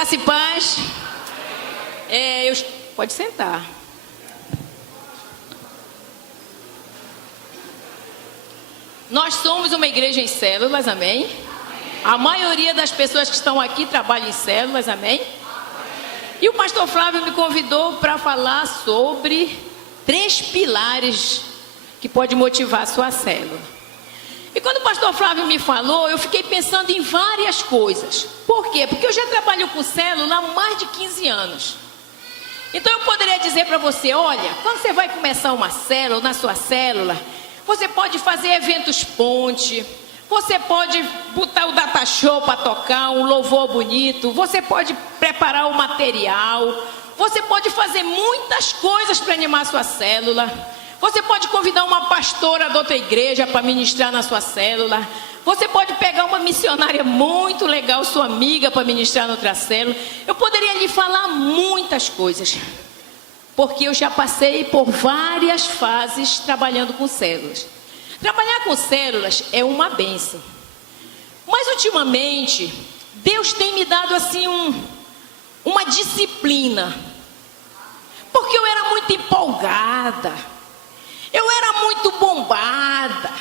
Graça e paz. Pode sentar. Nós somos uma igreja em células, amém? A maioria das pessoas que estão aqui trabalham em células, amém? E o pastor Flávio me convidou para falar sobre 3 pilares que pode motivar a sua célula. E quando o pastor Flávio me falou, eu fiquei pensando em várias coisas. Por quê? Porque eu já trabalho com célula há mais de 15 anos. Então eu poderia dizer para você, olha, quando você vai começar uma célula, na sua célula, você pode fazer eventos ponte, você pode botar o data show para tocar, um louvor bonito, você pode preparar o material, você pode fazer muitas coisas para animar a sua célula. Você pode convidar uma pastora de outra igreja para ministrar na sua célula. Você pode pegar uma missionária muito legal, sua amiga, para ministrar na outra célula. Eu poderia lhe falar muitas coisas, porque eu já passei por várias fases trabalhando com células. Trabalhar com células é uma bênção. Mas ultimamente, Deus tem me dado assim uma disciplina. Porque eu era muito empolgada. Eu era muito bombada.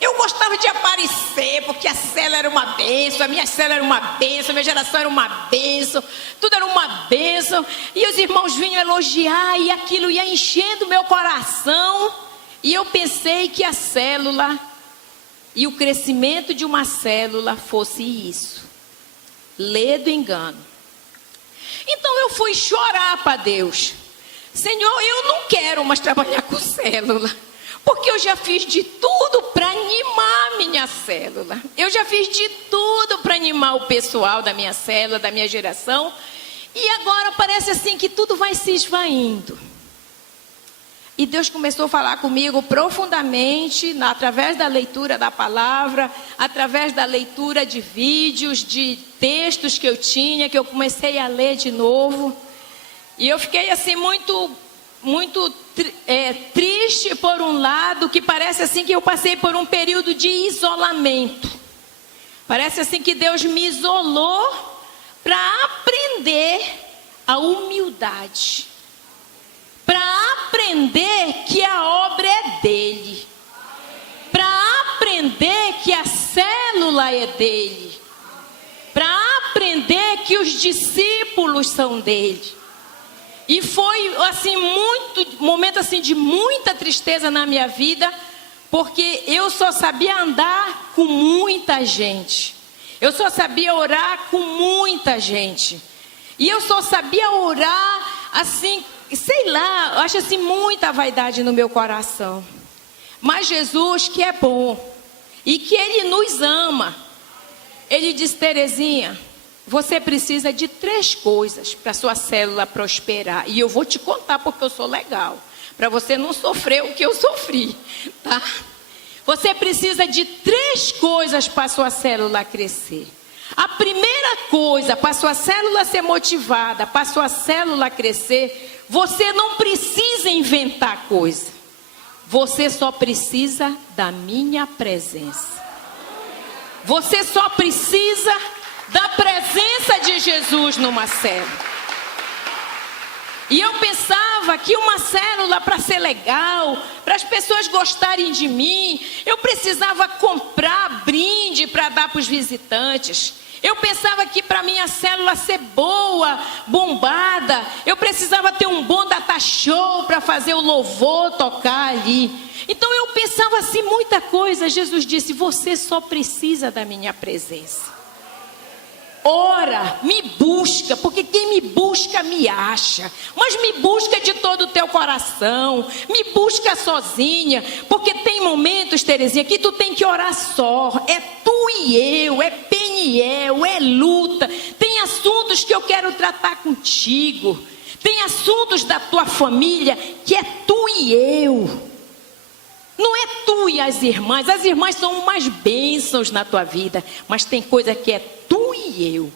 Eu gostava de aparecer, porque a célula era uma bênção, a minha célula era uma bênção, a minha geração era uma bênção, tudo era uma bênção. E os irmãos vinham elogiar e aquilo ia enchendo meu coração. E eu pensei que a célula e o crescimento de uma célula fosse isso. Lê do engano. Então eu fui chorar para Deus. Senhor, eu não quero mais trabalhar com célula, porque eu já fiz de tudo para animar a minha célula. Eu já fiz de tudo para animar o pessoal da minha célula, da minha geração. E agora parece assim que tudo vai se esvaindo. E Deus começou a falar comigo profundamente, através da leitura da palavra, através da leitura de vídeos, de textos que eu tinha, que eu comecei a ler de novo. E eu fiquei assim muito triste por um lado, que parece assim que eu passei por um período de isolamento. Parece assim que Deus me isolou para aprender a humildade. Para aprender que a obra é dele. Para aprender que a célula é dele. Para aprender que os discípulos são dele. E foi assim momento assim de muita tristeza na minha vida, porque eu só sabia andar com muita gente. Eu só sabia orar com muita gente. E eu só sabia orar assim, sei lá, eu acho assim muita vaidade no meu coração. Mas Jesus, que é bom e que Ele nos ama, Ele disse, Terezinha, você precisa de 3 coisas para sua célula prosperar. E eu vou te contar porque eu sou legal. Para você não sofrer o que eu sofri, tá? Você precisa de 3 coisas para sua célula crescer. A primeira coisa, para sua célula ser motivada, para sua célula crescer, você não precisa inventar coisa. Você só precisa da minha presença. Você só precisa da presença de Jesus numa célula. E eu pensava que uma célula, para ser legal, para as pessoas gostarem de mim, eu precisava comprar brinde para dar para os visitantes. Eu pensava que para minha célula ser boa, bombada, eu precisava ter um bom data show para fazer o louvor tocar ali. Então eu pensava assim muita coisa. Jesus disse, você só precisa da minha presença. Ora, me busca, porque quem me busca me acha. Mas me busca de todo o teu coração. Me busca sozinha. Porque tem momentos, Terezinha, que tu tem que orar só. É tu e eu, é Peniel, é luta. Tem assuntos que eu quero tratar contigo. Tem assuntos da tua família que é tu e eu. Não é tu e as irmãs são umas bênçãos na tua vida, mas tem coisa que é tu e eu.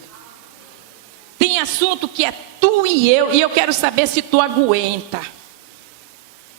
Tem assunto que é tu e eu quero saber se tu aguenta.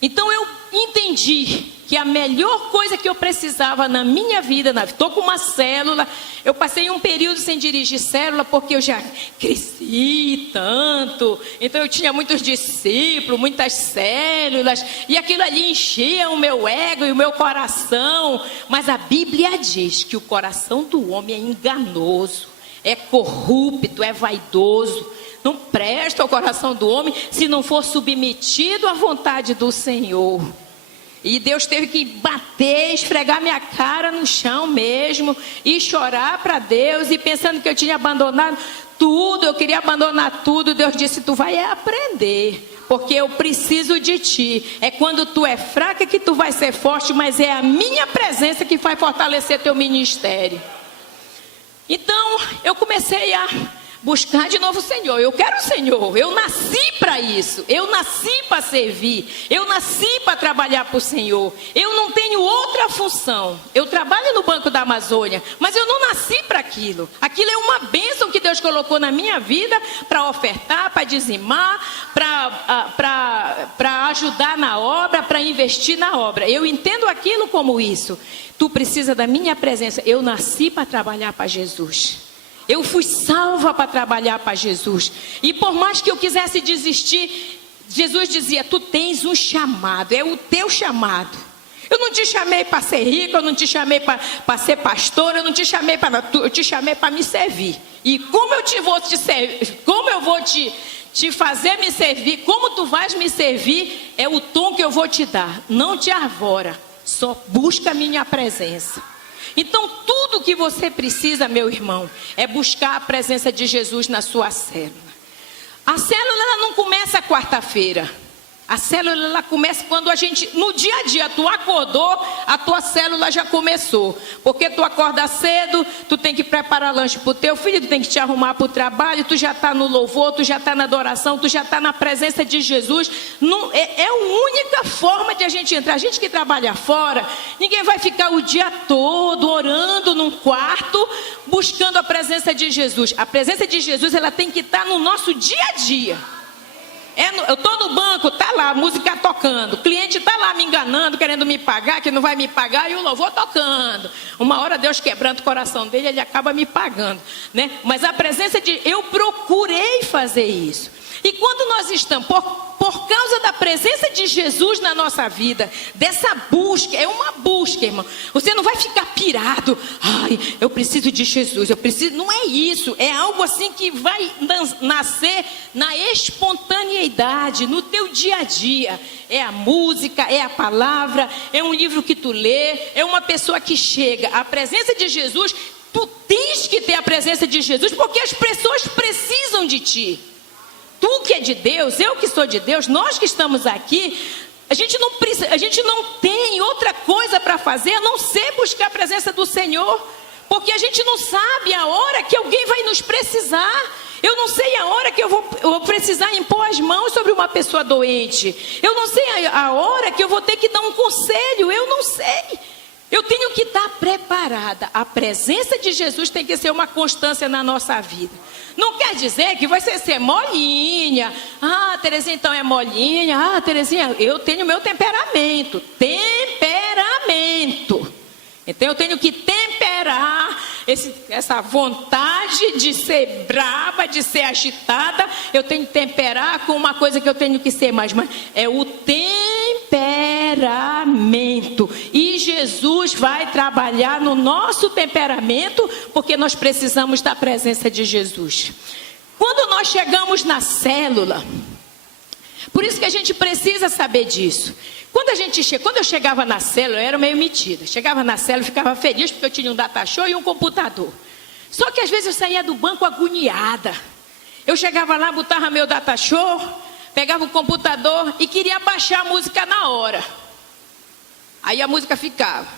Então eu entendi que a melhor coisa que eu precisava na minha vida, estou com uma célula, eu passei um período sem dirigir célula, porque eu já cresci tanto, então eu tinha muitos discípulos, muitas células, e aquilo ali enchia o meu ego e o meu coração, mas a Bíblia diz que o coração do homem é enganoso, é corrupto, é vaidoso, não presta o coração do homem se não for submetido à vontade do Senhor. E Deus teve que bater, esfregar minha cara no chão mesmo, e chorar para Deus, e pensando que eu tinha abandonado tudo, eu queria abandonar tudo. Deus disse: tu vai aprender, porque eu preciso de ti. É quando tu é fraca que tu vai ser forte, mas é a minha presença que vai fortalecer teu ministério. Então eu comecei a buscar de novo o Senhor. Eu quero o Senhor, eu nasci para isso, eu nasci para servir, eu nasci para trabalhar para o Senhor. Eu não tenho outra função. Eu trabalho no Banco da Amazônia, mas eu não nasci para aquilo. Aquilo é uma bênção que Deus colocou na minha vida para ofertar, para dizimar, para ajudar na obra, para investir na obra. Eu entendo aquilo como isso. Tu precisa da minha presença. Eu nasci para trabalhar para Jesus. Eu fui salva para trabalhar para Jesus. E por mais que eu quisesse desistir, Jesus dizia: tu tens um chamado, é o teu chamado. Eu não te chamei para ser rico, eu não te chamei para ser pastor, eu não te chamei para... eu te chamei para me servir. E como eu vou te fazer me servir, como tu vais me servir, é o tom que eu vou te dar. Não te arvora, só busca a minha presença. Então tudo que você precisa, meu irmão, é buscar a presença de Jesus na sua célula. A célula ela não começa quarta-feira. A célula ela começa quando no dia a dia, tu acordou, a tua célula já começou. Porque tu acorda cedo, tu tem que preparar lanche para o teu filho, tu tem que te arrumar para o trabalho, tu já está no louvor, tu já está na adoração, tu já está na presença de Jesus. Não, é a única forma de a gente entrar. A gente que trabalha fora, ninguém vai ficar o dia todo orando num quarto, buscando a presença de Jesus. A presença de Jesus ela tem que estar no nosso dia a dia. Eu estou no banco, está lá a música tocando, o cliente está lá me enganando, querendo me pagar, que não vai me pagar, e o louvor tocando. Uma hora Deus quebrando o coração dele, ele acaba me pagando, né? Mas a presença de... eu procurei fazer isso. E quando nós estamos, por causa da presença de Jesus na nossa vida, dessa busca, é uma busca, irmão. Você não vai ficar pirado. Ai, eu preciso de Jesus, eu preciso. Não é isso, é algo assim que vai nascer na espontaneidade, no teu dia a dia. É a música, é a palavra, é um livro que tu lê, é uma pessoa que chega. A presença de Jesus, tu tens que ter a presença de Jesus, porque as pessoas precisam de ti. Tu que é de Deus, eu que sou de Deus, nós que estamos aqui, a gente não tem outra coisa para fazer a não ser buscar a presença do Senhor, porque a gente não sabe a hora que alguém vai nos precisar. Eu não sei a hora que eu vou precisar impor as mãos sobre uma pessoa doente. Eu não sei a hora que eu vou ter que dar um conselho, eu não sei. Eu tenho que estar preparada. A presença de Jesus tem que ser uma constância na nossa vida. Não quer dizer que você ser molinha. Ah, Terezinha então é molinha. Ah, Terezinha, eu tenho meu temperamento. Então eu tenho que temperar essa vontade de ser brava, de ser agitada. Eu tenho que temperar com uma coisa que eu tenho que ser mais. É o temperamento. E Jesus vai trabalhar no nosso temperamento, porque nós precisamos da presença de Jesus. Quando nós chegamos na célula, por isso que a gente precisa saber disso. Quando eu chegava na célula, eu era meio metida. Chegava na célula, ficava feliz porque eu tinha um data show e um computador. Só que às vezes eu saía do banco agoniada. Eu chegava lá, botava meu data show, pegava o computador e queria baixar a música na hora. Aí a música ficava.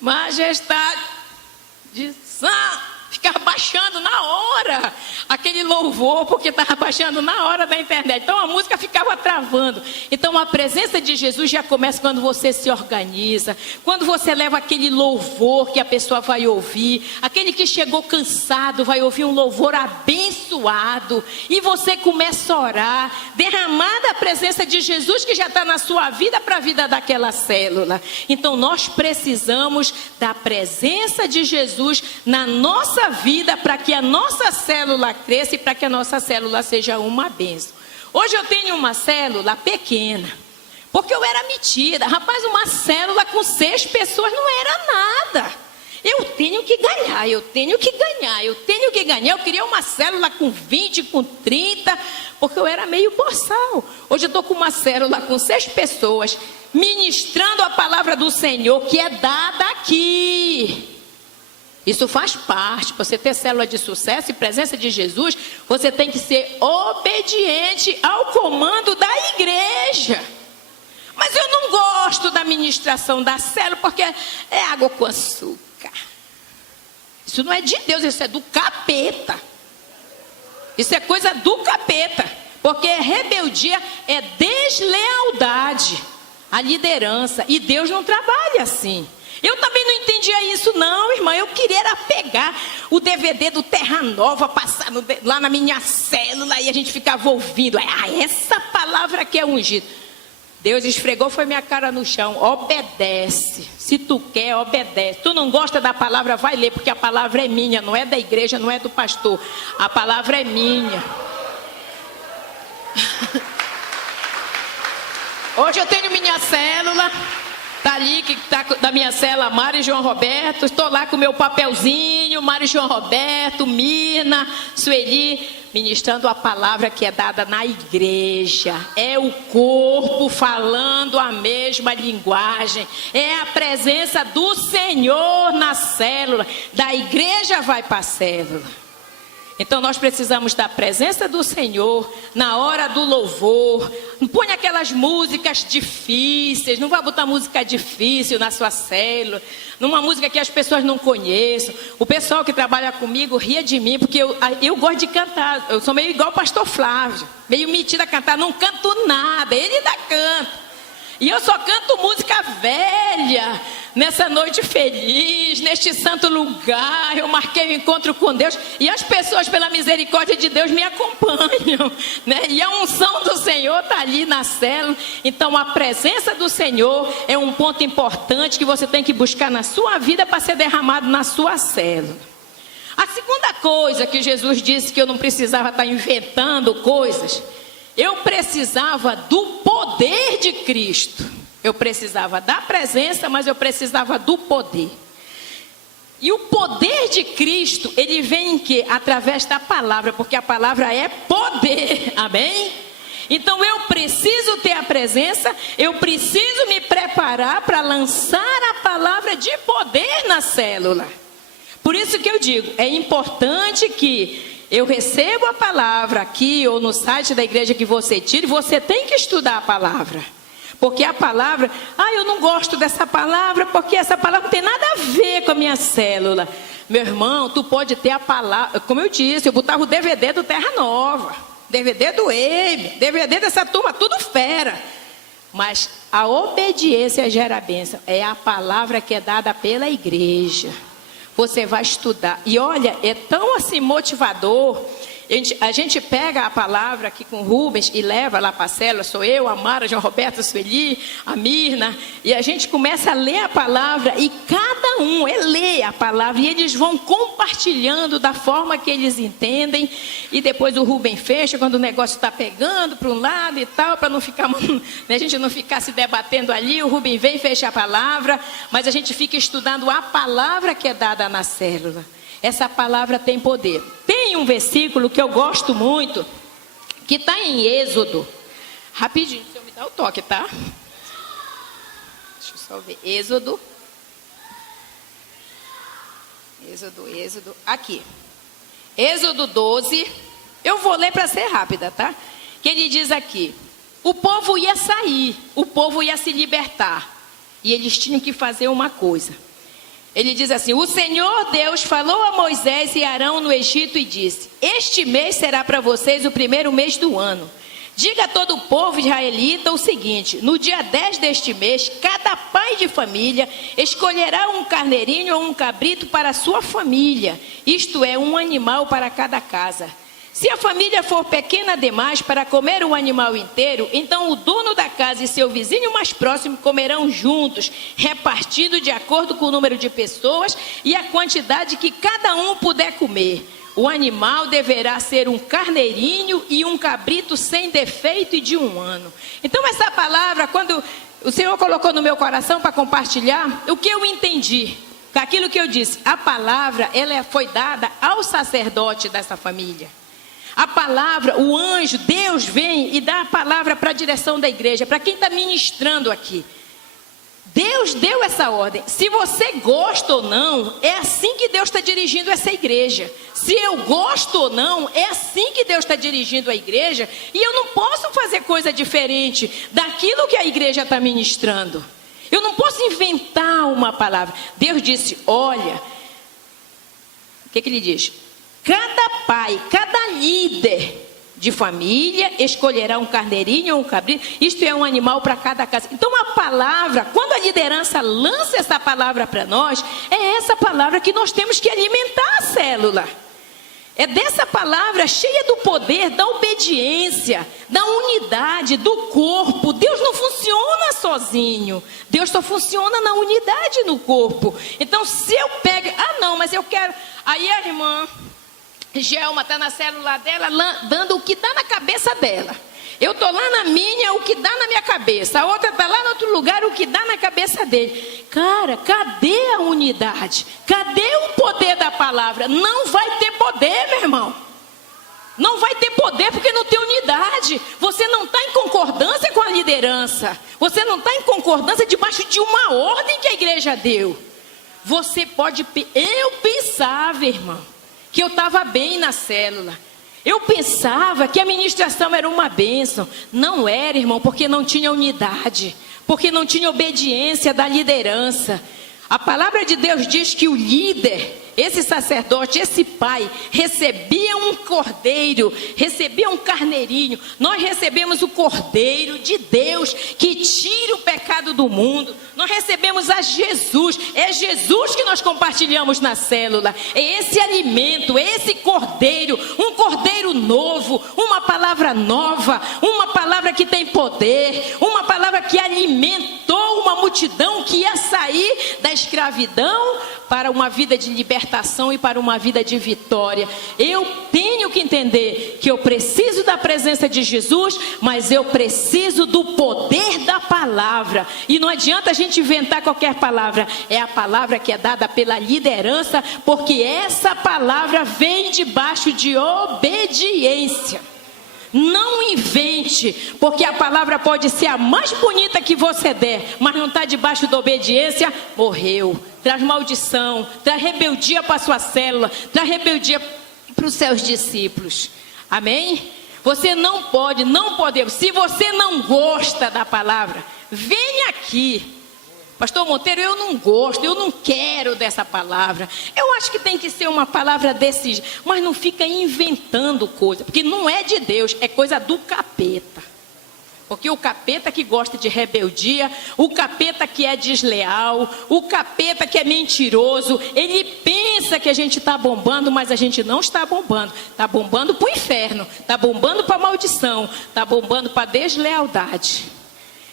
Majestade de São... ficava baixando na hora aquele louvor, porque estava baixando na hora da internet. Então a música ficava travando. Então a presença de Jesus já começa quando você se organiza, quando você leva aquele louvor que a pessoa vai ouvir, aquele que chegou cansado vai ouvir um louvor abençoado, e você começa a orar, derramar a presença de Jesus que já está na sua vida para a vida daquela célula. Então nós precisamos da presença de Jesus na nossa vida para que a nossa célula cresça e para que a nossa célula seja uma bênção. Hoje eu tenho uma célula pequena, porque eu era metida. Rapaz, uma célula com 6 pessoas não era nada. Eu tenho que ganhar. Eu queria uma célula com 20, com 30, porque eu era meio boçal. Hoje eu estou com uma célula com 6 pessoas, ministrando a palavra do Senhor, que é dada aqui. Isso faz parte. Para você ter célula de sucesso e presença de Jesus, você tem que ser obediente ao comando da igreja. Mas eu não gosto da ministração da célula, porque é água com açúcar. Isso não é de Deus, isso é do capeta. Isso é coisa do capeta. Porque rebeldia é deslealdade à liderança. E Deus não trabalha assim. Eu também não entendia isso não, irmã. Eu queria era pegar o DVD do Terra Nova, passar lá na minha célula, e a gente ficava ouvindo. Essa palavra que é ungida. Deus esfregou, foi minha cara no chão. Obedece. Se tu quer, obedece. Tu não gosta da palavra, vai ler, porque a palavra é minha, não é da igreja, não é do pastor. A palavra é minha. Hoje eu tenho minha célula. Tá ali, que tá da minha célula, Mário e João Roberto. Estou lá com o meu papelzinho, Mário e João Roberto, Mirna, Sueli, ministrando a palavra que é dada na igreja. É o corpo falando a mesma linguagem. É a presença do Senhor na célula. Da igreja vai para a célula. Então nós precisamos da presença do Senhor na hora do louvor. Não põe aquelas músicas difíceis, não vai botar música difícil na sua célula, numa música que as pessoas não conheçam. O pessoal que trabalha comigo ria de mim, porque eu gosto de cantar. Eu sou meio igual o pastor Flávio, meio metida a cantar, não canto nada, ele ainda canta. E eu só canto música velha, nessa noite feliz, neste santo lugar. Eu marquei o encontro com Deus, e as pessoas, pela misericórdia de Deus, me acompanham, né? E a unção do Senhor está ali na célula. Então a presença do Senhor é um ponto importante que você tem que buscar na sua vida para ser derramado na sua célula. A segunda coisa que Jesus disse que eu não precisava estar inventando coisas, eu precisava do poder de Cristo. Eu precisava da presença, mas eu precisava do poder. E o poder de Cristo, ele vem em quê? Através da palavra, porque a palavra é poder, amém? Então eu preciso ter a presença, eu preciso me preparar para lançar a palavra de poder na célula. Por isso que eu digo, é importante que eu recebo a palavra aqui ou no site da igreja que você tire, você tem que estudar a palavra. Porque a palavra, eu não gosto dessa palavra, porque essa palavra não tem nada a ver com a minha célula. Meu irmão, tu pode ter a palavra, como eu disse, eu botava o DVD do Terra Nova, DVD do Eibe, DVD dessa turma, tudo fera. Mas a obediência gera bênção, é a palavra que é dada pela igreja. Você vai estudar. E olha, é tão assim motivador. A gente pega a palavra aqui com o Rubens e leva lá para a célula. Sou eu, a Mara, João Roberto, a Sueli, a Mirna. E a gente começa a ler a palavra. E cada um lê a palavra. E eles vão compartilhando da forma que eles entendem. E depois o Rubens fecha quando o negócio está pegando para um lado e tal. Para não ficar, a gente não ficar se debatendo ali. O Rubens vem e fecha a palavra. Mas a gente fica estudando a palavra que é dada na célula. Essa palavra tem poder. Tem um versículo que eu gosto muito, que está em Êxodo. Rapidinho, o senhor me dá o toque, tá? Deixa eu só ver. Êxodo. Aqui. Êxodo 12. Eu vou ler para ser rápida, tá? Que ele diz aqui: o povo ia sair, o povo ia se libertar. E eles tinham que fazer uma coisa. Ele diz assim: o Senhor Deus falou a Moisés e Arão no Egito e disse: este mês será para vocês o primeiro mês do ano. Diga a todo o povo israelita o seguinte: no dia 10 deste mês, cada pai de família escolherá um carneirinho ou um cabrito para a sua família, isto é, um animal para cada casa. Se a família for pequena demais para comer o animal inteiro, então o dono da casa e seu vizinho mais próximo comerão juntos, repartido de acordo com o número de pessoas e a quantidade que cada um puder comer. O animal deverá ser um carneirinho e um cabrito sem defeito e de 1 ano. Então essa palavra, quando o Senhor colocou no meu coração para compartilhar, o que eu entendi? Aquilo que eu disse, a palavra ela foi dada ao sacerdote dessa família. A palavra, o anjo, Deus vem e dá a palavra para a direção da igreja, para quem está ministrando aqui. Deus deu essa ordem. Se você gosta ou não, é assim que Deus está dirigindo essa igreja. Se eu gosto ou não, é assim que Deus está dirigindo a igreja. E eu não posso fazer coisa diferente daquilo que a igreja está ministrando. Eu não posso inventar uma palavra. Deus disse, olha, o que ele diz? Cada pai, cada líder de família escolherá um carneirinho ou um cabrito, isto é, um animal para cada casa. Então a palavra, quando a liderança lança essa palavra para nós, é essa palavra que nós temos que alimentar a célula. É dessa palavra cheia do poder, da obediência, da unidade, do corpo. Deus não funciona sozinho. Deus só funciona na unidade no corpo. Então se eu pego, não, mas eu quero, aí a irmã Gelma está na célula dela, dando o que dá na cabeça dela. Eu estou lá na minha, o que dá na minha cabeça. A outra está lá no outro lugar, o que dá na cabeça dele. Cara, cadê a unidade? Cadê o poder da palavra? Não vai ter poder, meu irmão. Não vai ter poder porque não tem unidade. Você não está em concordância com a liderança. Você não está em concordância debaixo de uma ordem que a igreja deu. Você pode... Eu pensava, irmão, que eu estava bem na célula. Eu pensava que a ministração era uma bênção. Não era, irmão, porque não tinha unidade. Porque não tinha obediência da liderança. A palavra de Deus diz que o líder, esse sacerdote, esse pai, recebia um cordeiro, recebia um carneirinho. Nós recebemos o cordeiro de Deus que tira o pecado do mundo. Nós recebemos a Jesus. É Jesus que nós compartilhamos na célula. É esse alimento, é esse cordeiro, um cordeiro novo, uma palavra nova, uma palavra que tem poder, uma palavra que alimentou uma multidão que ia sair da escravidão para uma vida de libertação e para uma vida de vitória. Eu tenho que entender que eu preciso da presença de Jesus, mas eu preciso do poder da palavra. E não adianta a gente inventar qualquer palavra. É a palavra que é dada pela liderança, porque essa palavra vem debaixo de obediência. Não invente, porque a palavra pode ser a mais bonita que você der, mas não está debaixo da obediência, morreu. Traz maldição, traz rebeldia para a sua célula, traz rebeldia para os seus discípulos. Amém? Você não pode, não podemos. Se você não gosta da palavra, venha aqui. Pastor Monteiro, eu não gosto, eu não quero dessa palavra. Eu acho que tem que ser uma palavra desse, mas não fica inventando coisa, porque não é de Deus, é coisa do capeta. Porque o capeta que gosta de rebeldia, o capeta que é desleal, o capeta que é mentiroso, ele pensa que a gente está bombando, mas a gente não está bombando. Está bombando para o inferno, está bombando para a maldição, está bombando para a deslealdade.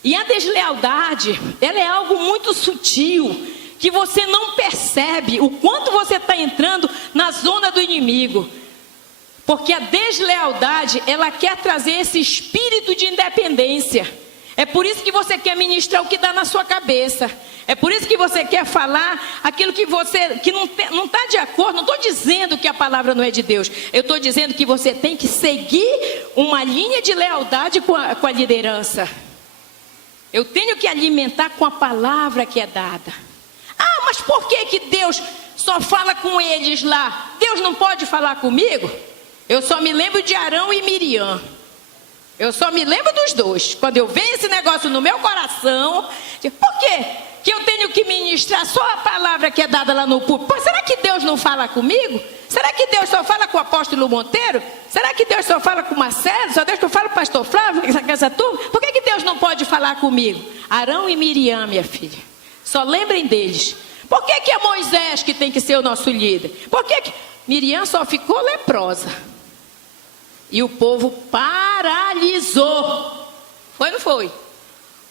E a deslealdade, ela é algo muito sutil, que você não percebe o quanto você está entrando na zona do inimigo. Porque a deslealdade, ela quer trazer esse espírito de independência. É por isso que você quer ministrar o que dá na sua cabeça. É por isso que você quer falar aquilo que não está de acordo. Não estou dizendo que a palavra não é de Deus. Eu estou dizendo que você tem que seguir uma linha de lealdade com a liderança. Eu tenho que alimentar com a palavra que é dada. Ah, mas por que Deus só fala com eles lá? Deus não pode falar comigo? Eu só me lembro de Arão e Miriam. Eu só me lembro dos dois. Quando eu vejo esse negócio no meu coração, por quê? que eu tenho que ministrar só a palavra que é dada lá no púlpito. Pô, será que Deus não fala comigo? Será que Deus só fala com o apóstolo Monteiro? Será que Deus só fala com o Marcelo? Só Deus que eu falo com o pastor Flávio, essa turma? Por que Deus não pode falar comigo? Arão e Miriam, minha filha, só lembrem deles. Por que é Moisés que tem que ser o nosso líder? Por que Miriam só ficou leprosa? E o povo paralisou. Foi ou não foi?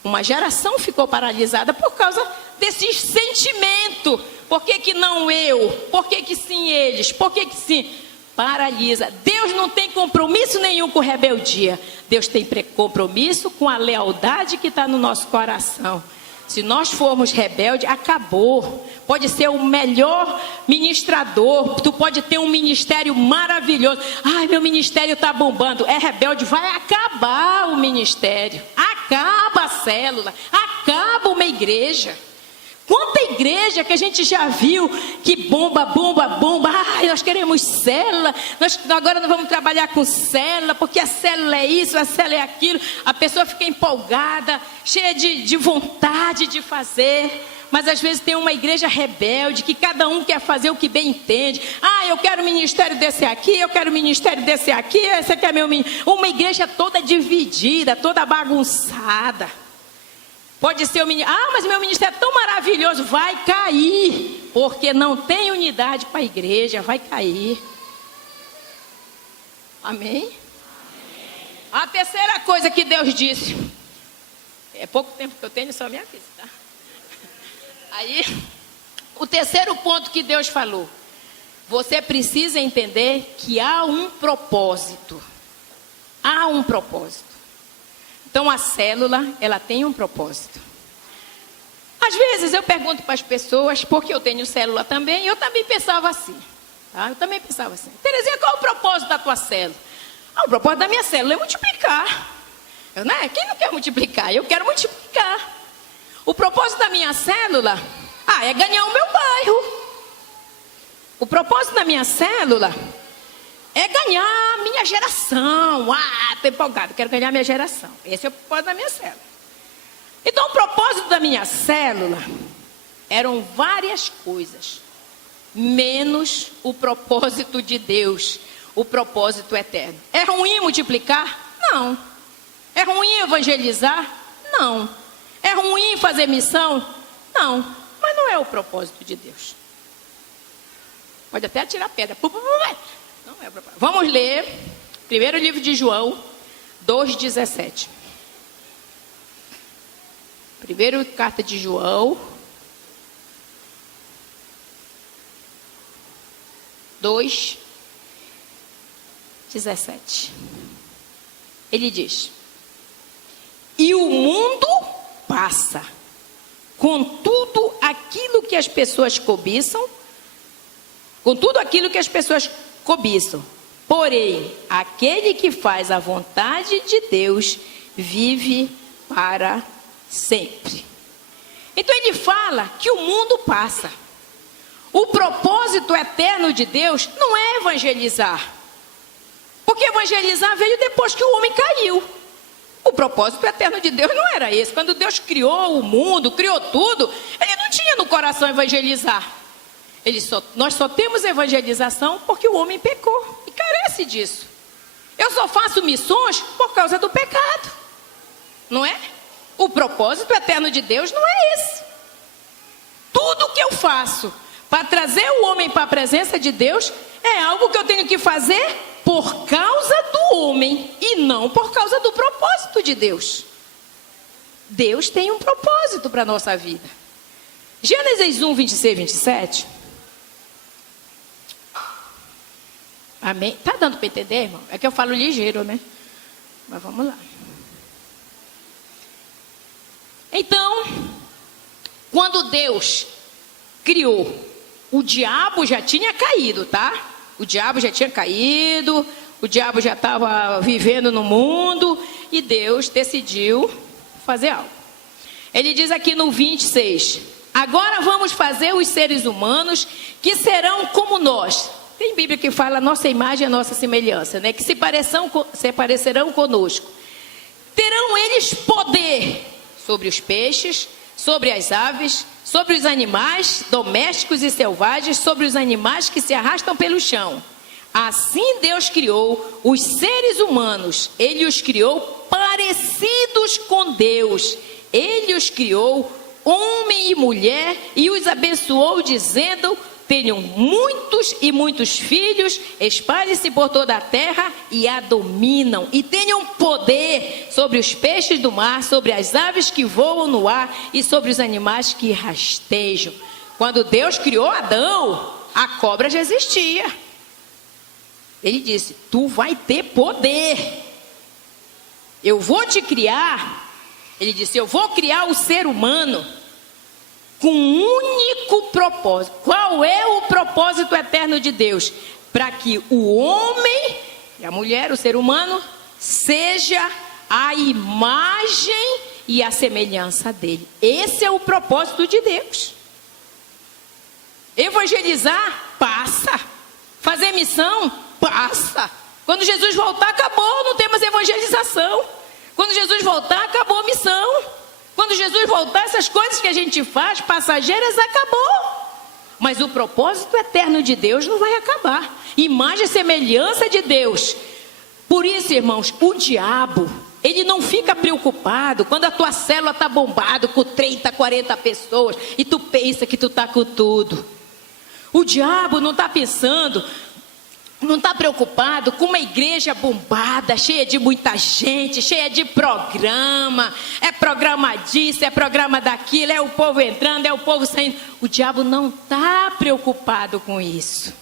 Uma geração ficou paralisada por causa desse sentimento. Por que não eu? Por que sim eles? Por que sim? Paralisa. Deus não tem compromisso nenhum com rebeldia. Deus tem compromisso com a lealdade que está no nosso coração. Se nós formos rebeldes, acabou. Pode ser o melhor ministrador. Tu pode ter um ministério maravilhoso. Ai, meu ministério está bombando. É rebelde, vai acabar o ministério. Acaba a célula. Acaba uma igreja. Quanta igreja que a gente já viu que bomba. Ai, nós queremos célula. Agora nós vamos trabalhar com célula, porque a célula é isso, a célula é aquilo. A pessoa fica empolgada, cheia de vontade de fazer. Mas às vezes tem uma igreja rebelde, que cada um quer fazer o que bem entende. Ah, eu quero o ministério desse aqui, eu quero o ministério desse aqui, esse aqui é meu ministério. Uma igreja toda dividida, toda bagunçada. Pode ser o ministério. Ah, mas meu ministério é tão maravilhoso. Vai cair. Porque não tem unidade para a igreja. Vai cair. Amém? A terceira coisa que Deus disse. É pouco tempo que eu tenho, só me avisa, tá? Aí, o terceiro ponto que Deus falou. Você precisa entender que há um propósito. Há um propósito. Então a célula, ela tem um propósito. Às vezes eu pergunto para as pessoas, porque eu tenho célula também, eu também pensava assim. Tá? Eu também pensava assim. Terezinha, qual é o propósito da tua célula? Ah, o propósito da minha célula é multiplicar. Quem não quer multiplicar? Eu quero multiplicar. O propósito da minha célula, é ganhar o meu bairro. O propósito da minha célula é ganhar a minha geração. Estou empolgado, quero ganhar a minha geração. Esse é o propósito da minha célula. Então, o propósito da minha célula eram várias coisas, menos o propósito de Deus, o propósito eterno. É ruim multiplicar? Não. É ruim evangelizar? Não. É ruim fazer missão? Não. Mas não é o propósito de Deus. Pode até atirar pedra. Não é propósito. Vamos ler primeiro livro de João 2,17. Primeiro carta de João 2,17. Ele diz: e o mundo passa, com tudo aquilo que as pessoas cobiçam, porém, aquele que faz a vontade de Deus vive para sempre. Então ele fala que o mundo passa. O propósito eterno de Deus não é evangelizar, porque evangelizar veio depois que o homem caiu. O propósito eterno de Deus não era esse. Quando Deus criou o mundo, criou tudo, Ele não tinha no coração evangelizar. Nós só temos evangelização porque o homem pecou e carece disso. Eu só faço missões por causa do pecado, não é? O propósito eterno de Deus não é esse. Tudo que eu faço para trazer o homem para a presença de Deus é algo que eu tenho que fazer por causa do homem e não por causa do propósito de Deus. Deus tem um propósito para a nossa vida. Gênesis 1, 26, 27. Amém? Tá dando para entender, irmão? É que eu falo ligeiro, né? Mas vamos lá. Então, quando Deus criou, o diabo já tinha caído, tá? O diabo já tinha caído, o diabo já estava vivendo no mundo e Deus decidiu fazer algo. Ele diz aqui no 26: agora vamos fazer os seres humanos que serão como nós. Tem Bíblia que fala a nossa imagem e a nossa semelhança, né? Que se parecerão conosco. Terão eles poder sobre os peixes, sobre as aves, sobre os animais domésticos e selvagens, sobre os animais que se arrastam pelo chão. Assim Deus criou os seres humanos. Ele os criou parecidos com Deus. Ele os criou homem e mulher e os abençoou dizendo: tenham muitos e muitos filhos, espalhem-se por toda a terra e a dominam, e tenham poder sobre os peixes do mar, sobre as aves que voam no ar e sobre os animais que rastejam. Quando Deus criou Adão, a cobra já existia. Ele disse: tu vai ter poder. Eu vou te criar. Ele disse: eu vou criar o ser humano com um único propósito. Qual é o propósito eterno de Deus? Para que o homem e a mulher, o ser humano, seja a imagem e a semelhança dele. Esse é o propósito de Deus. Evangelizar, passa. Fazer missão, passa. Quando Jesus voltar, acabou, não tem mais evangelização. Quando Jesus voltar, acabou a missão. Quando Jesus voltar, essas coisas que a gente faz, passageiras, acabou. Mas o propósito eterno de Deus não vai acabar. Imagem e semelhança de Deus. Por isso, irmãos, o diabo, ele não fica preocupado quando a tua célula está bombada com 30, 40 pessoas e tu pensa que tu está com tudo. O diabo não está pensando, não está preocupado com uma igreja bombada, cheia de muita gente, cheia de programa. É programa disso, é programa daquilo, é o povo entrando, é o povo saindo. O diabo não está preocupado com isso.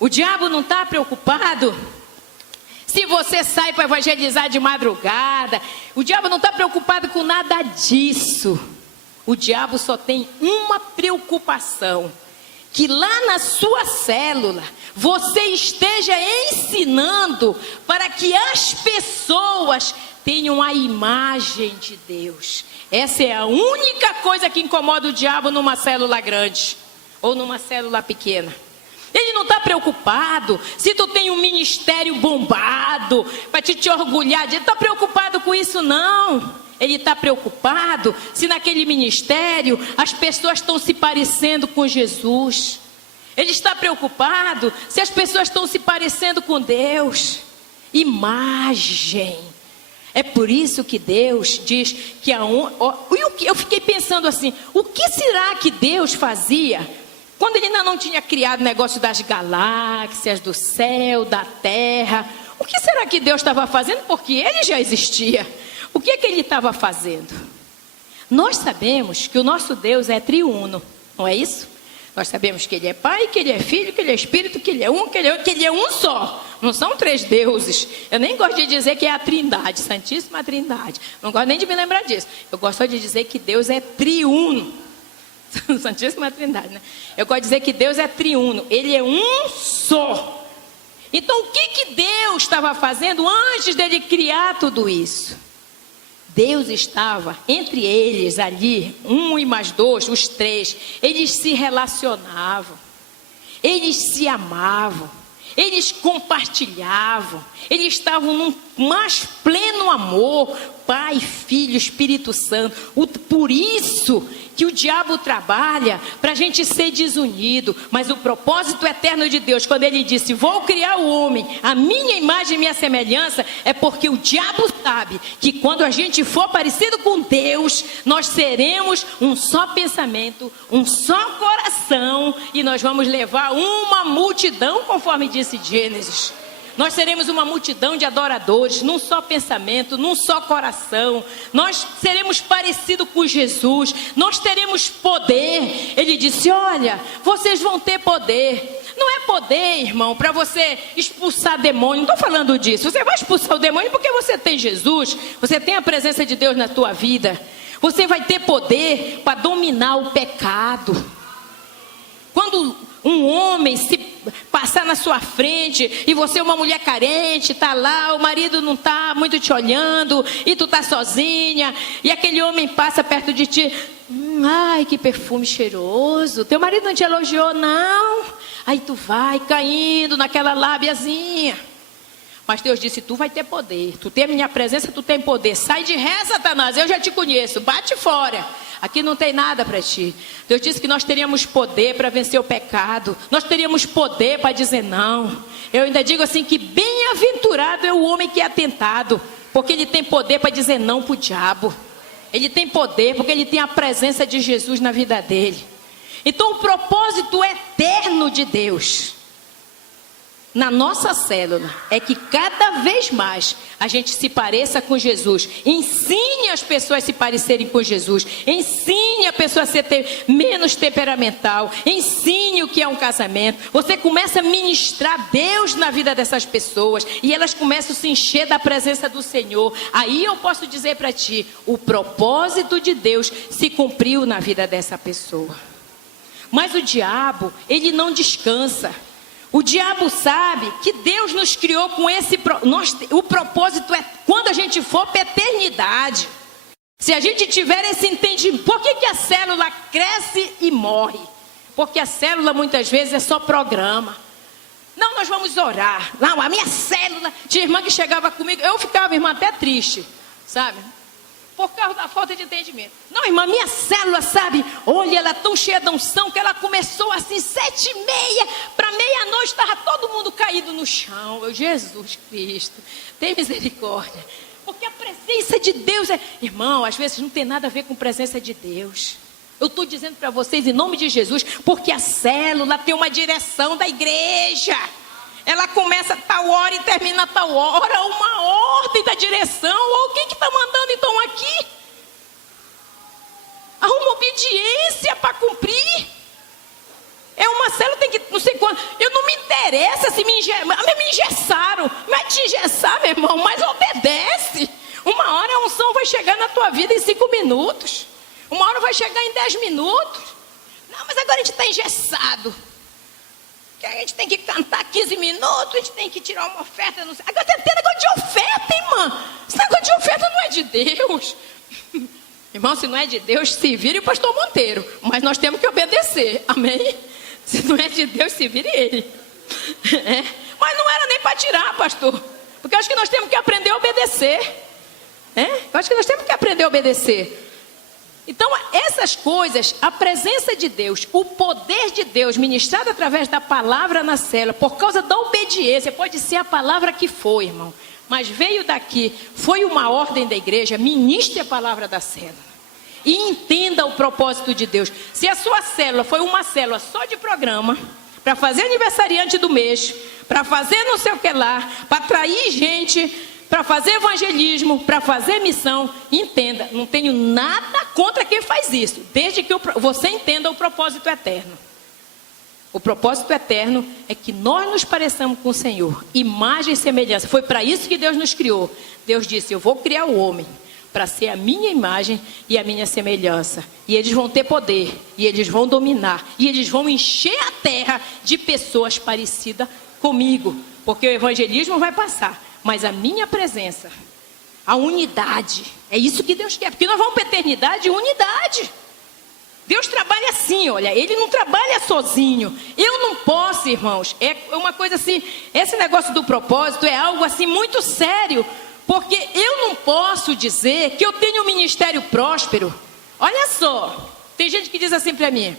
O diabo não está preocupado se você sai para evangelizar de madrugada. O diabo não está preocupado com nada disso. O diabo só tem uma preocupação: que lá na sua célula você esteja ensinando para que as pessoas tenham a imagem de Deus. Essa é a única coisa que incomoda o diabo numa célula grande ou numa célula pequena. Ele não está preocupado se tu tem um ministério bombado para te orgulhar de. Ele está preocupado com isso, não. Ele está preocupado se naquele ministério as pessoas estão se parecendo com Jesus. Ele está preocupado se as pessoas estão se parecendo com Deus. Imagem. É por isso que Deus diz que eu fiquei pensando assim: o que será que Deus fazia quando ele ainda não tinha criado o negócio das galáxias, do céu, da terra? O que será que Deus estava fazendo? Porque ele já existia. O que é que ele estava fazendo? Nós sabemos que o nosso Deus é triuno, não é isso? Nós sabemos que ele é Pai, que ele é Filho, que ele é Espírito, que ele é um, que ele é um só. Não são três deuses. Eu nem gosto de dizer que é a Trindade, Santíssima Trindade. Não gosto nem de me lembrar disso. Eu gosto de dizer que Deus é triuno. Santíssima Trindade, né? Eu gosto de dizer que Deus é triuno. Ele é um só. Então, o que Deus estava fazendo antes dele criar tudo isso? Deus estava entre eles ali, um e mais dois, os três. Eles se relacionavam, eles se amavam, eles compartilhavam, eles estavam num mais pleno amor, Pai, Filho, Espírito Santo. Por isso que o diabo trabalha para a gente ser desunido. Mas o propósito eterno de Deus, quando ele disse: vou criar o homem, a minha imagem e minha semelhança, é porque o diabo sabe que quando a gente for parecido com Deus, nós seremos um só pensamento, um só coração, e nós vamos levar uma multidão, conforme disse Gênesis. Nós seremos uma multidão de adoradores, num só pensamento, num só coração. Nós seremos parecidos com Jesus. Nós teremos poder. Ele disse: olha, vocês vão ter poder. Não é poder, irmão, para você expulsar demônio. Não estou falando disso. Você vai expulsar o demônio porque você tem Jesus. Você tem a presença de Deus na tua vida. Você vai ter poder para dominar o pecado. Quando um homem se passar na sua frente e você é uma mulher carente, está lá, o marido não está muito te olhando e tu está sozinha, e aquele homem passa perto de ti: ai, que perfume cheiroso, teu marido não te elogiou, não? Aí tu vai caindo naquela lábiazinha. Mas Deus disse, tu vai ter poder, tu tem a minha presença, tu tem poder. Sai de ré, Satanás, eu já te conheço, bate fora. Aqui não tem nada para ti. Deus disse que nós teríamos poder para vencer o pecado. Nós teríamos poder para dizer não. Eu ainda digo assim que bem-aventurado é o homem que é tentado, porque ele tem poder para dizer não para o diabo. Ele tem poder porque ele tem a presença de Jesus na vida dele. Então o propósito eterno de Deus na nossa célula é que cada vez mais a gente se pareça com Jesus. Ensine as pessoas a se parecerem com Jesus. Ensine a pessoa a ser menos temperamental. Ensine o que é um casamento. Você começa a ministrar Deus na vida dessas pessoas e elas começam a se encher da presença do Senhor. Aí eu posso dizer para ti, o propósito de Deus se cumpriu na vida dessa pessoa. Mas o diabo, ele não descansa. O diabo sabe que Deus nos criou com esse... o propósito é quando a gente for para a eternidade. Se a gente tiver esse entendimento... Por que a célula cresce e morre? Porque a célula muitas vezes é só programa. Não, nós vamos orar. Não, a minha célula... Tinha irmã que chegava comigo... Eu ficava, irmã, até triste, sabe? Por causa da falta de entendimento. Não, irmã, minha célula, sabe? Olha, ela é tão cheia de unção que ela começou assim, 7h30, para meia-noite, estava todo mundo caído no chão. Eu, Jesus Cristo, tem misericórdia. Porque a presença de Deus é... Irmão, às vezes não tem nada a ver com a presença de Deus. Eu estou dizendo para vocês em nome de Jesus, porque a célula tem uma direção da igreja. Ela começa a tal hora e termina a tal hora, uma ordem da direção. Alguém que está mandando então aqui? Há uma obediência para cumprir. É uma célula, tem que, não sei quando. Eu não me interessa se me engessaram. Mas te engessar, meu irmão, mas obedece. Uma hora a unção vai chegar na tua vida em 5 minutos. Uma hora vai chegar em 10 minutos. Não, mas agora a gente está engessado. Que a gente tem que cantar 15 minutos, a gente tem que tirar uma oferta. Não sei. Agora tem negócio de oferta, irmã. Esse negócio de oferta não é de Deus. Irmão, se não é de Deus, se vire o pastor Monteiro. Mas nós temos que obedecer, amém? Se não é de Deus, se vire ele. É. Mas não era nem para tirar, pastor. Porque eu acho que nós temos que aprender a obedecer. É? Eu acho que nós temos que aprender a obedecer. Então, essas coisas, a presença de Deus, o poder de Deus ministrado através da palavra na célula, por causa da obediência, pode ser a palavra que for, irmão, mas veio daqui, foi uma ordem da igreja, ministre a palavra da célula e entenda o propósito de Deus. Se a sua célula foi uma célula só de programa, para fazer aniversariante do mês, para fazer não sei o que lá, para atrair gente... Para fazer evangelismo, para fazer missão, entenda, não tenho nada contra quem faz isso, desde que você entenda o propósito eterno. O propósito eterno é que nós nos pareçamos com o Senhor, imagem e semelhança. Foi para isso que Deus nos criou. Deus disse, eu vou criar o homem para ser a minha imagem e a minha semelhança. E eles vão ter poder, e eles vão dominar, e eles vão encher a terra de pessoas parecidas comigo, porque o evangelismo vai passar. Mas a minha presença, a unidade, é isso que Deus quer. Porque nós vamos para a eternidade, unidade. Deus trabalha assim, olha, Ele não trabalha sozinho. Eu não posso, irmãos, é uma coisa assim, esse negócio do propósito é algo assim muito sério. Porque eu não posso dizer que eu tenho um ministério próspero. Olha só, tem gente que diz assim para mim,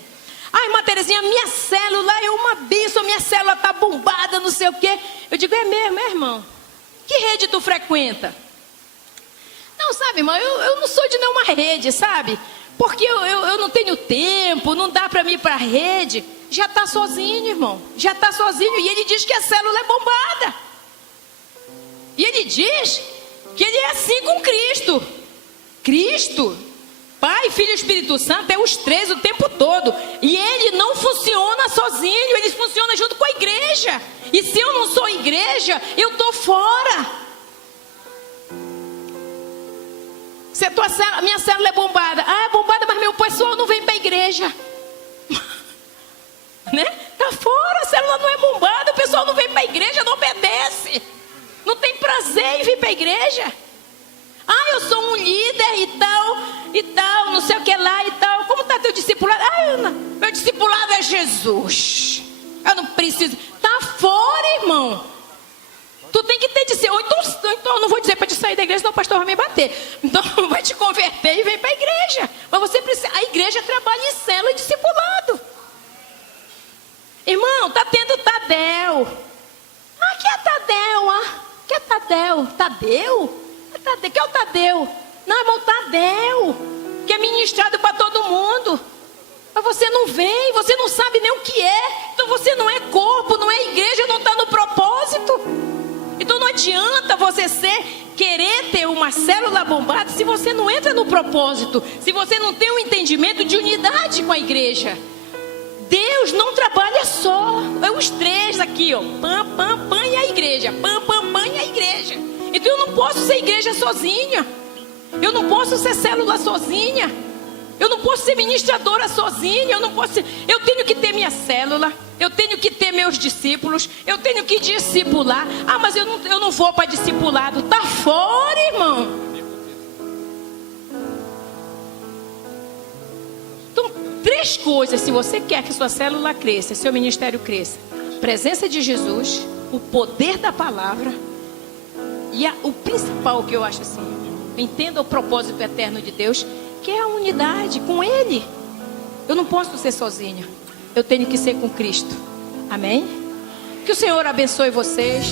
irmã Terezinha, minha célula é uma bênção, minha célula está bombada, não sei o quê. Eu digo, é mesmo, irmão? Que rede tu frequenta? Não, sabe, irmão, eu não sou de nenhuma rede, sabe? Porque eu não tenho tempo, não dá para mim ir para a rede. Já está sozinho, irmão, já está sozinho. E ele diz que a célula é bombada. E ele diz que ele é assim com Cristo. Cristo, Pai, Filho e Espírito Santo, é os três o tempo todo. E ele não funciona sozinho, ele funciona junto com a igreja. E se eu não sou igreja, eu estou fora. Se a minha célula é bombada. É bombada, mas meu pessoal não vem para a igreja. Né? Tá fora, a célula não é bombada, o pessoal não vem para a igreja, não obedece. Não tem prazer em vir para a igreja. Eu sou um líder e tal, não sei o que lá e tal. Como está teu discipulado? Meu discipulado é Jesus. Eu não preciso. Está fora, irmão. Tu tem que ter discípulo. Então eu não vou dizer para te sair da igreja, senão o pastor vai me bater. Então vai te converter e vem para a igreja. Mas você precisa. A igreja trabalha em célula e discipulado. Irmão, tá tendo Tadel. Ah, que é Tadel? Que é Tadel? Tadeu? Que é o Tadeu? Não, irmão, Tadel. Que é ministrado para todo mundo. Mas você não vem, você não sabe nem o que é. Então você não é corpo, não é igreja, não está no propósito. Então não adianta você querer ter uma célula bombada se você não entra no propósito. Se você não tem um entendimento de unidade com a igreja. Deus não trabalha só. É os três aqui, ó. Pam, pam, pam e a igreja. Pam, pam, pam e a igreja. Então eu não posso ser igreja sozinha. Eu não posso ser célula sozinha. Eu não posso ser ministradora sozinha. Eu tenho que ter minha célula. Eu tenho que ter meus discípulos. Eu tenho que discipular. Ah, mas eu não vou para discipulado. Tá fora, irmão. Então, 3 coisas. Se você quer que sua célula cresça, seu ministério cresça: presença de Jesus, o poder da palavra e o principal que eu acho assim, entenda o propósito eterno de Deus, que é a unidade com Ele. Eu não posso ser sozinha. Eu tenho que ser com Cristo. Amém? Que o Senhor abençoe vocês.